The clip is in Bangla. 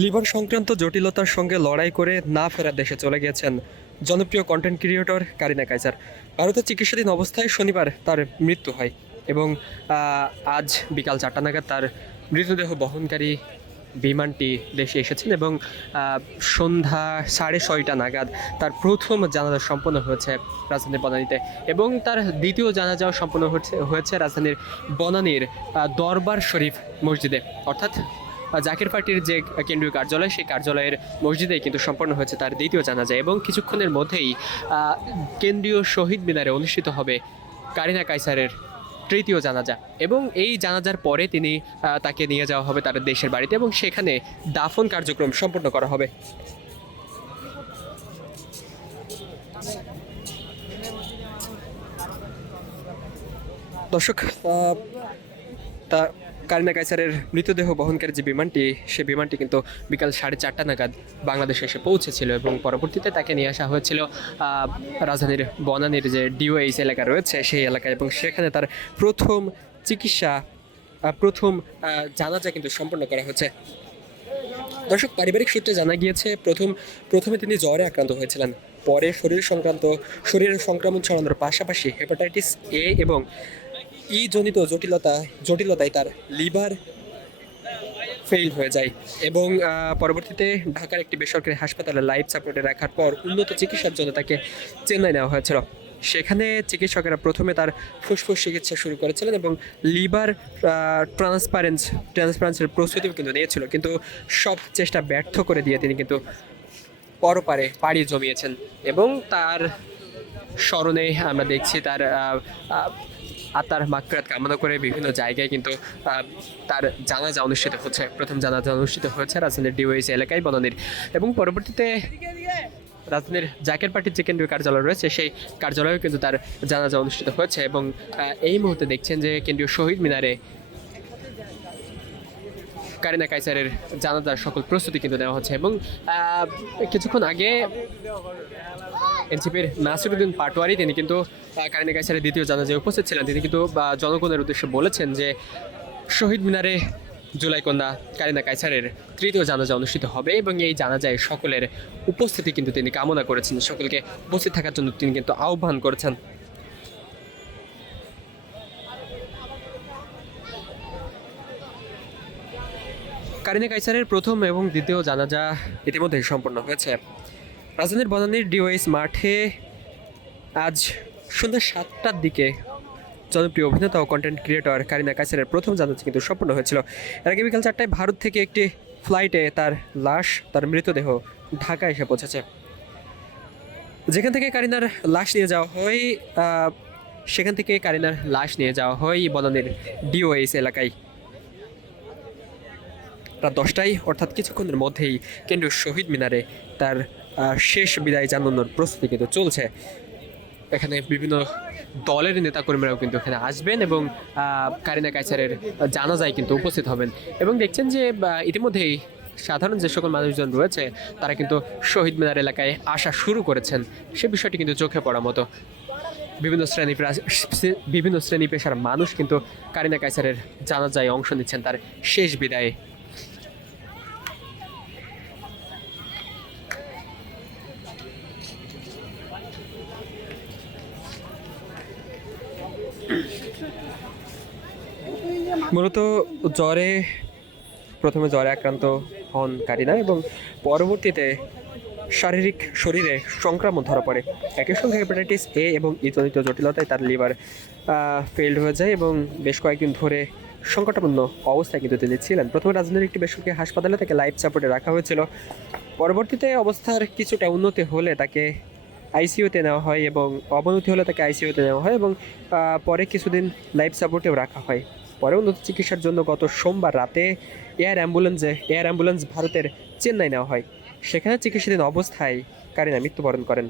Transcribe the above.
লিভার সংক্রান্ত জটিলতার সঙ্গে লড়াই করে না ফেরার দেশে চলে গিয়েছেন জনপ্রিয় কন্টেন্ট ক্রিয়েটর কারিনা কাইসার। ভারতে চিকিৎসাধীন অবস্থায় শনিবার তার মৃত্যু হয় এবং আজ বিকাল 4টা নাগাদ তার মৃতদেহ বহনকারী বিমানটি দেশে এসেছেন এবং সন্ধ্যা 6:30 নাগাদ তার প্রথম জানাজা সম্পন্ন হয়েছে রাজধানীর বনানীতে এবং তার দ্বিতীয় জানাজাও সম্পন্ন হয়েছে রাজধানীর বনানীর দরবার শরীফ মসজিদে, অর্থাৎ জাকের পার্টির যে কেন্দ্রীয় কার্যালয় সেই কার্যালয়ের মসজিদেই কিন্তু সম্পন্ন হয়েছে তার দ্বিতীয় জানাজা এবং কিছুক্ষণের মধ্যেই কেন্দ্রীয় শহীদ মিনারে অনুষ্ঠিত হবে কারিনা কাইসারের তৃতীয় জানাজা এবং এই জানাজার পরে তাকে নিয়ে যাওয়া হবে তার দেশের বাড়িতে এবং সেখানে দাফন কার্যক্রম সম্পন্ন করা হবে। দর্শক, তা কারিনা কাইসারের মৃতদেহ বহনকারী যে বিমানটি, সে বিমানটি কিন্তু বিকাল 4:30 নাগাদ বাংলাদেশে এসে পৌঁছেছিল এবং পরবর্তীতে তাকে নিয়ে আসা হয়েছিল রাজধানীর বনানীর যে ডিওএইচ এলাকা রয়েছে সেই এলাকায় এবং সেখানে তার প্রথম জানাজা কিন্তু সম্পন্ন করা হচ্ছে। দর্শক, পারিবারিক সূত্রে জানা গিয়েছে প্রথমে তিনি জ্বরে আক্রান্ত হয়েছিলেন, পরে শরীরের সংক্রমণ ছড়ানোর পাশাপাশি হেপাটাইটিস এ এবং জনিত জটিলতায় তার লিভার ফেইল হয়ে যায় এবং পরবর্তীতে ঢাকার একটি বেসরকারি হাসপাতালে লাইফ সাপোর্টে রাখার পর উন্নত চিকিৎসার জন্য তাকে চেন্নাই নেওয়া হয়েছিল। সেখানে চিকিৎসকেরা প্রথমে তার ফুসফুস চিকিৎসা শুরু করেছিলেন এবং লিভার ট্রান্সপ্লান্টের প্রস্তুতিও কিন্তু নিয়েছিল, কিন্তু সব চেষ্টা ব্যর্থ করে দিয়ে তিনি কিন্তু পরপারে পাড়ি জমিয়েছেন এবং তার স্মরণে আমরা দেখছি তার আত্মার মাগফিরাত কামনা করে বিভিন্ন জায়গায় কিন্তু তার জানাজা অনুষ্ঠিত হচ্ছে। প্রথম জানাজা অনুষ্ঠিত হয়েছে রাজধানীর ডিওএইচ এলাকায় বনানীর এবং পরবর্তীতে রাজধানীর জাকের পার্টির যে কেন্দ্রীয় কার্যালয় রয়েছে সেই কার্যালয়েও কিন্তু তার জানাজা অনুষ্ঠিত হয়েছে এবং এই মুহূর্তে দেখছেন যে কেন্দ্রীয় শহীদ মিনারে কারিনা কাইসারের জানাজার সকল প্রস্তুতি কিন্তু নেওয়া হচ্ছে এবং কিছুক্ষণ আগে এনসিপির নাসিরুদ্দিন পাটোয়ারি তিনি কিন্তু কারিনা কাইসারের দ্বিতীয় জানাজায় উপস্থিত ছিলেন। তিনি কিন্তু জনগণের উদ্দেশ্যে বলেছেন যে শহীদ মিনারে জুলাই কন্যা কারিনা কাইসারের তৃতীয় জানাজা অনুষ্ঠিত হবে এবং এই জানাজায় সকলের উপস্থিতি কিন্তু তিনি কামনা করেছেন, সকলকে উপস্থিত থাকার জন্য তিনি কিন্তু আহ্বান করেছেন। কারিনা কাইসারের প্রথম এবং দ্বিতীয় জানাজা ইতিমধ্যেই সম্পন্ন হয়েছে। রাজধানীর বনানীর ডিওএইচ মাঠে আজ সন্ধ্যা 7টার দিকে জনপ্রিয় অভিনেতা ও কন্টেন্ট ক্রিয়েটর কারিনা কাইসারের প্রথম জানাজা কিন্তু সম্পন্ন হয়েছিল। এর আগে বিকাল 4টায় ভারত থেকে একটি ফ্লাইটে তার মৃতদেহ ঢাকায় এসে পৌঁছেছে। যেখান থেকে কারিনার লাশ নিয়ে যাওয়া হয় বনানীর ডিওএইচ এলাকায় রাত 10টায়, অর্থাৎ কিছুক্ষণের মধ্যেই কেন্দ্রীয় শহীদ মিনারে তার শেষ বিদায় জানানোর প্রস্তুতি কিন্তু চলছে। এখানে বিভিন্ন দলের নেতাকর্মীরাও কিন্তু এখানে আসবেন এবং কারিনা কাইসারের জানাজায় কিন্তু উপস্থিত হবেন এবং দেখছেন যে ইতিমধ্যেই সাধারণ যে সকল মানুষজন রয়েছে তারা কিন্তু শহীদ মিনার এলাকায় আসা শুরু করেছেন। সে বিষয়টি কিন্তু চোখে পড়ার মতো। বিভিন্ন শ্রেণী পেশার মানুষ কিন্তু কারিনা কাইসারের জানাজায় অংশ নিচ্ছেন তার শেষ বিদায়ে। মূলত প্রথমে জ্বরে আক্রান্ত হন কারিনা এবং পরবর্তীতে শরীরে সংক্রমণ ধরা পড়ে। একই সঙ্গে হেপাটাইটিস এ এবং জনিত জটিলতায় তার লিভার ফেইল্ড হয়ে যায় এবং বেশ কয়েকদিন ধরে সংকটাপন্ন অবস্থায় কিন্তু তিনি ছিলেন। প্রথমে রাজধানীর একটি বেসরকারি হাসপাতালে তাকে লাইফ সাপোর্টে রাখা হয়েছিল। পরবর্তীতে অবস্থার কিছুটা উন্নতি হলে তাকে আইসিইউতে নেওয়া হয় এবং অবনতি হলে তাকে আইসিইউতে নেওয়া হয় এবং পরে কিছুদিন লাইফ সাপোর্টেও রাখা হয়। পরে উন্নত চিকিৎসার জন্য গত সোমবার রাতে এয়ার অ্যাম্বুলেন্স ভারতের চেন্নাই নেওয়া হয়। সেখানে চিকিৎসাধীন অবস্থায় কারিনা মৃত্যুবরণ করেন।